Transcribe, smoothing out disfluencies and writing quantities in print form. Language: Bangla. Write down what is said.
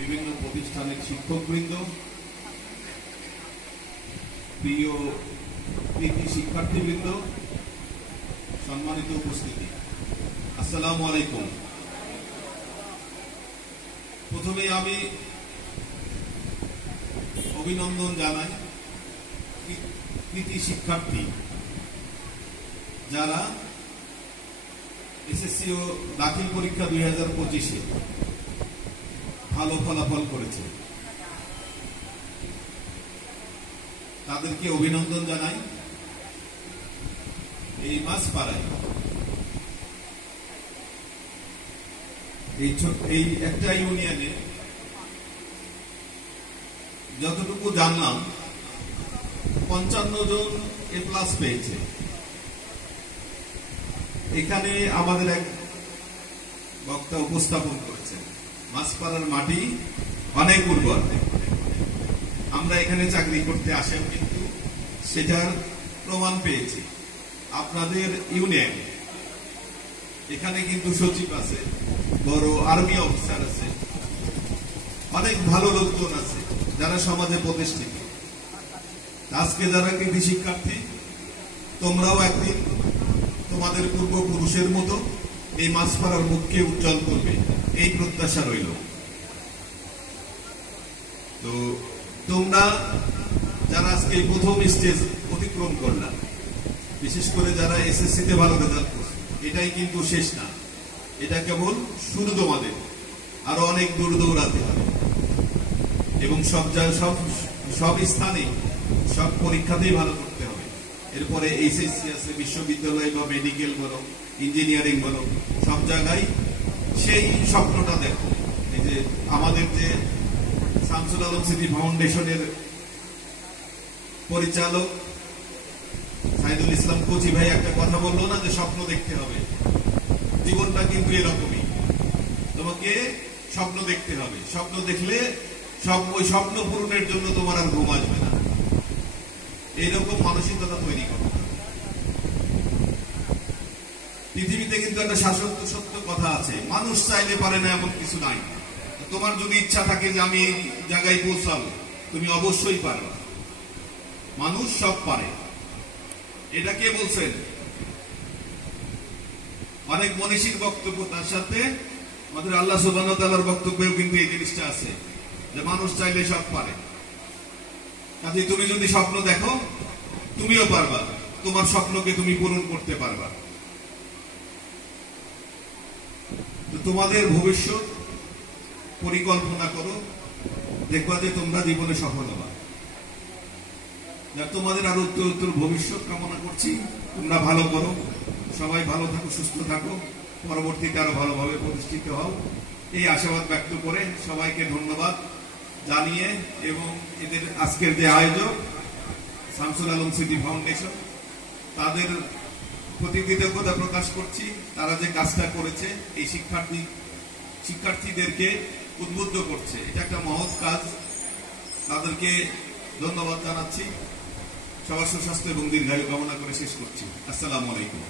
বিভিন্ন প্রতিষ্ঠানের শিক্ষকবৃন্দ, প্রিয় কৃতি শিক্ষার্থীবৃন্দ, সম্মানিত উপস্থিতি, আসসালামু আলাইকুম। প্রথমে আমি অভিনন্দন জানাই কৃতি শিক্ষার্থী যারা এসএসসি ও দাখিল পরীক্ষা 2025-এ ভালো ফলাফল করেছে, তাদেরকে অভিনন্দন জানাই। এই মাঝপাড়ায় এই একটা ইউনিয়নে যতটুকু জানলাম 55 জন A+ পেয়েছে। এখানে আমাদের এক বক্তা উপস্থাপন করেছেন, মাঝপাড়ার মাটি অনেক উর্বর। আমরা এখানে চাকরি করতে আসেও কিন্তু সেটার প্রমাণ পেয়েছি। আপনাদের ইউনিয়ন এখানে কিন্তু সচিব আছে, বড় আর্মি অফিসার আছে, অনেক ভালো লোকজন আছে যারা সমাজে প্রতিষ্ঠিত। আজকে যারা কৃতি শিক্ষার্থী, তোমরাও একদিন তোমাদের পূর্বপুরুষের মতো এই মাঝপাড়ার মুখকে উজ্জ্বল করবে, এই প্রত্যাশা রইল। তো তোমরা যারা আজকে প্রথম স্টেজ অতিক্রম করলাম, বিশেষ করে যারা এসএসসিতে ভালো রেজাল্ট করছে, এটাই কিন্তু শেষ না, এটা কেবল শুরু। তোমাদের আরো অনেক দূর দৌড়াতে হবে এবং সব স্থানে সব পরীক্ষাতেই ভালো করতে হবে। এরপরে এইচএসসি আছে, বিশ্ববিদ্যালয় বা মেডিকেল বলো, ইঞ্জিনিয়ারিং বলো, সব জায়গায় সেই স্বপ্নটা দেখো। এই যে আমাদের যে শামসুল আলম স্মৃতি ফাউন্ডেশনের পরিচালক সাইদুল ইসলাম কোচি ভাই একটা কথা বললো না, যে স্বপ্ন দেখতে হবে। জীবনটা কিন্তু এরকমই, তোমাকে স্বপ্ন দেখতে হবে। স্বপ্ন দেখলে ওই স্বপ্ন পূরণের জন্য তোমার আর ঘুম আসবে না। এইরকম মানসিকতা তৈরি করো। পৃথিবীতে কিন্তু একটা সত্য কথা আছে, মানুষ চাইলে পারে না এমন কিছু নাই। তোমার যদি ইচ্ছা থাকে যে আমি এই জায়গায় পৌঁছাবো, তুমি অবশ্যই পারবে। মানুষ সব পারে। এটা কে বলছেন? অনেক মনীষীর বক্তব্য, তার সাথে আমাদের আল্লাহ সুবহানাহু ওয়া তাআলার বক্তব্যেও কিন্তু এই জিনিসটা আছে যে মানুষ চাইলে সব পারে। কাজে তুমি যদি স্বপ্ন দেখো, তুমিও পারবা, তোমার স্বপ্নকে তুমি পূরণ করতে পারবা। তো তোমাদের ভবিষ্যৎ পরিকল্পনা করো, দেখবা যে তোমরা জীবনে সফল হবা। তোমাদের আরো উত্তর ভবিষ্যৎ কামনা করছি। তোমরা ভালো করো, সবাই ভালো থাকো, সুস্থ থাকো, পরবর্তীতে আরো ভালোভাবে প্রতিষ্ঠিত হও, এই আশাবাদ ব্যক্ত করে সবাইকে ধন্যবাদ জানিয়ে, এবং এদের আজকের যে আয়োজক শামসুল আলম স্মৃতি ফাউন্ডেশন, তাদের প্রতি কৃতজ্ঞতা প্রকাশ করছি। তারা যে কাজটা করেছে, এই শিক্ষার্থীদেরকে উদ্বুদ্ধ করছে, এটা একটা মহৎ কাজ। তাদেরকে ধন্যবাদ জানাচ্ছি। সবার সুস্বাস্থ্য এবং দীর্ঘায়ু কামনা করে শেষ করছি। আসসালামু আলাইকুম।